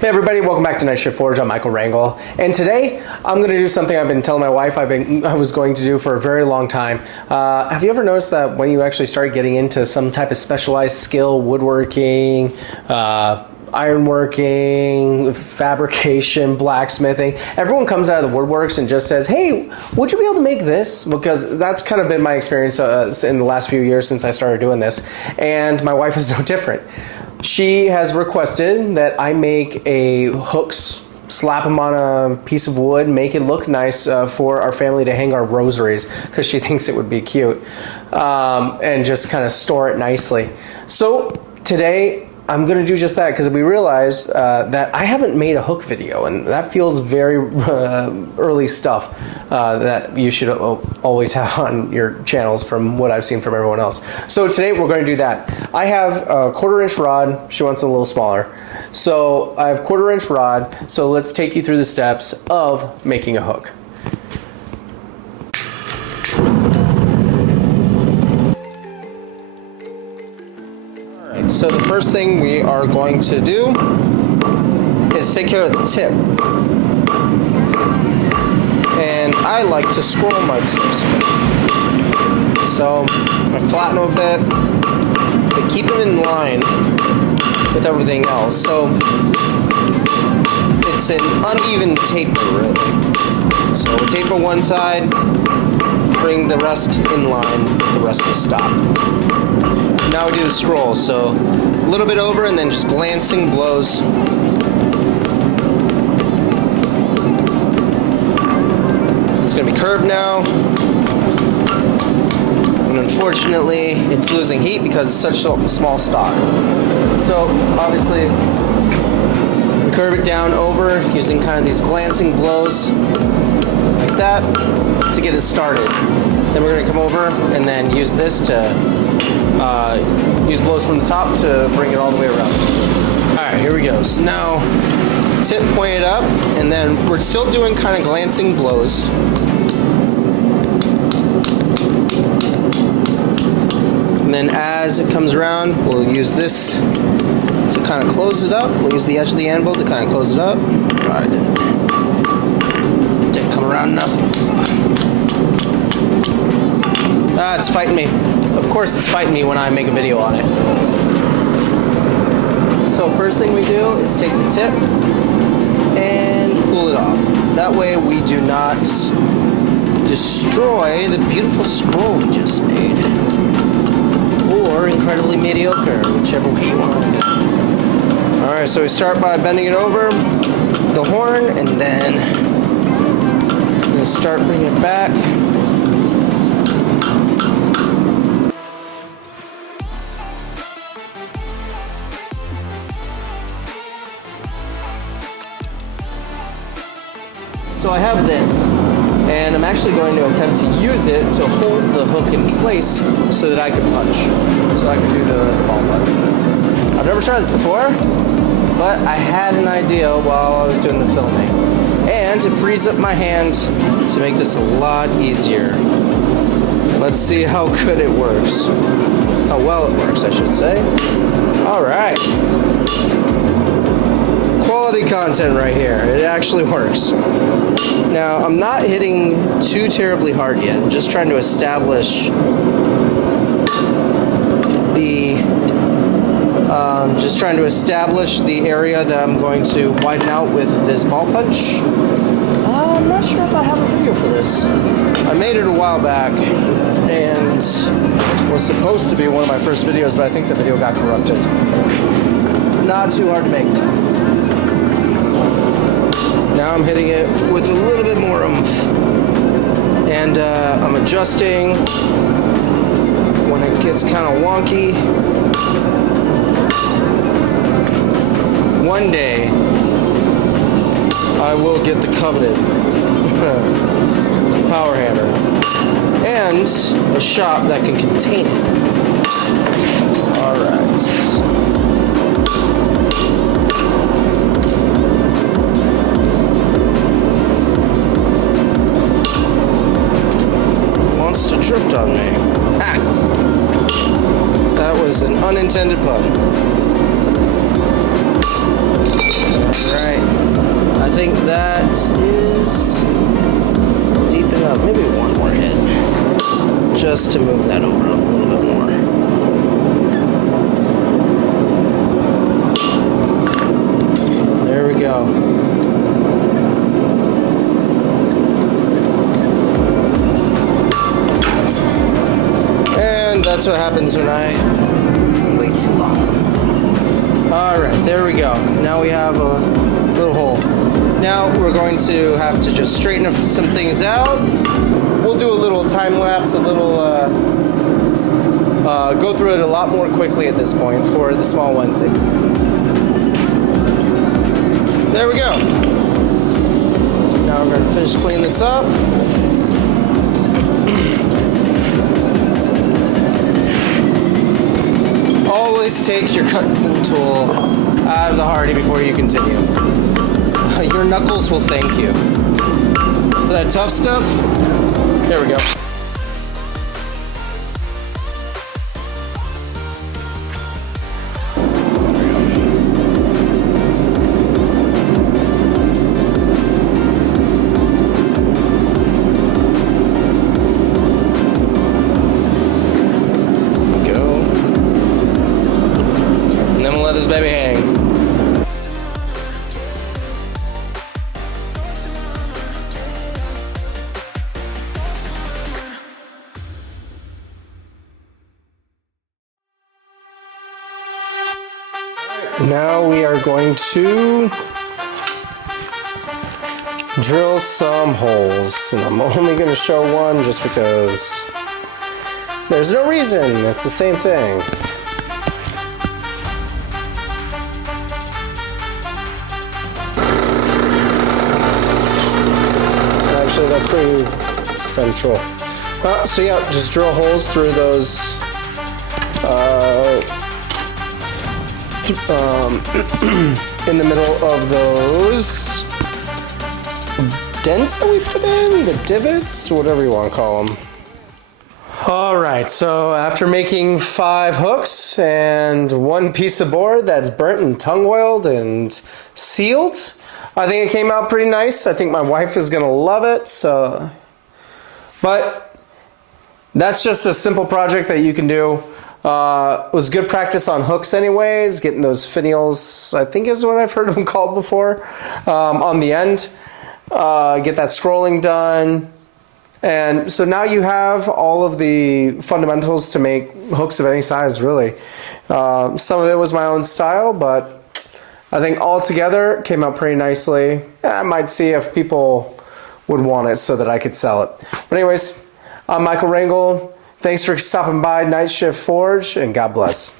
Hey everybody, welcome back to Night Shift Forge. I'm Michael Rangel, and today I'm going to do something I've been telling my wife I was going to do for a very long time. Have you ever noticed that when you actually start getting into some type of specialized skill, woodworking, ironworking, fabrication, blacksmithing, everyone comes out of the woodworks and just says, hey, would you be able to make this? Because that's kind of been my experience in the last few years since I started doing this, and my wife is no different. She has requested that I make a hooks, slap them on a piece of wood, make it look nice for our family to hang our rosaries, because she thinks it would be cute, and just kind of store it nicely. So today I'm going to do just that, because we realized that I haven't made a hook video, and that feels very early stuff that you should always have on your channels from what I've seen from everyone else. So today we're going to do that. I have a 1/4 inch rod. She wants it a little smaller. So I have 1/4 inch rod. So let's take you through the steps of making a hook. So the first thing we are going to do is take care of the tip. And I like to scroll my tips. So I flatten them a bit, but keep them in line with everything else. So it's an uneven taper, really. So we'll taper one side, bring the rest in line with the rest of the stock. Now we do the scroll, so a little bit over and then just glancing blows. It's going to be curved now, and unfortunately it's losing heat because it's such a small stock. So obviously we curve it down over using kind of these glancing blows like that to get it started. Then we're going to come over and then use this to use blows from the top to bring it all the way around. Alright, here we go. So now, tip pointed up, and then we're still doing kind of glancing blows. And then as it comes around, we'll use this to kind of close it up. We'll use the edge of the anvil to kind of close it up. Alright, didn't come around enough. Ah, it's fighting me. Of course it's fighting me when I make a video on it. So first thing we do is take the tip and pull it off. That way we do not destroy the beautiful scroll we just made. Or incredibly mediocre, whichever way you want to go. Alright, so we start by bending it over the horn, and then we're going to start bringing it back. So I have this, and I'm actually going to attempt to use it to hold the hook in place so that I can punch. So I can do the ball punch. I've never tried this before, but I had an idea while I was doing the filming. And it frees up my hand to make this a lot easier. Let's see how good it works. How well it works, I should say. Alright. Quality content right here. It actually works. Now, I'm not hitting too terribly hard yet. I'm just trying to establish the area that I'm going to widen out with this ball punch. I'm not sure if I have a video for this. I made it a while back and was supposed to be one of my first videos, but I think the video got corrupted. Not too hard to make. Now I'm hitting it with a little bit more oomph. And I'm adjusting when it gets kind of wonky. One day, I will get the coveted power hammer and a shop that can contain it. Alright. To drift on me. Ha! That was an unintended pun. just to move that over a little bit more. There we go. And that's what happens when I wait too long. Alright, there we go. Now we have a little hole. Now we're going to have to just straighten some things out. We'll do a little time lapse, a little, go through it a lot more quickly at this point for the small ones. There we go. Now we're going to finish cleaning this up. Always take your cutting tool out of the Hardy before you continue. Your knuckles will thank you. For that tough stuff, there we go. Let this baby hang. Now we are going to drill some holes, and I'm only going to show one just because there's no reason. It's the same thing. Actually, that's pretty central. So yeah, just drill holes through those in the middle of those dents that we put in, the divots, whatever you want to call them. Alright, so after making 5 hooks and 1 piece of board that's burnt and tongue oiled and sealed, I think it came out pretty nice. I think my wife is going to love it. So, but that's just a simple project that you can do. It was good practice on hooks anyways, getting those finials, I think is what I've heard them called before, on the end. Get that scrolling done. And so now you have all of the fundamentals to make hooks of any size, really. Some of it was my own style, but I think all together came out pretty nicely. I might see if people would want it so that I could sell it. But anyways, I'm Michael Rangel. Thanks for stopping by Night Shift Forge, and God bless.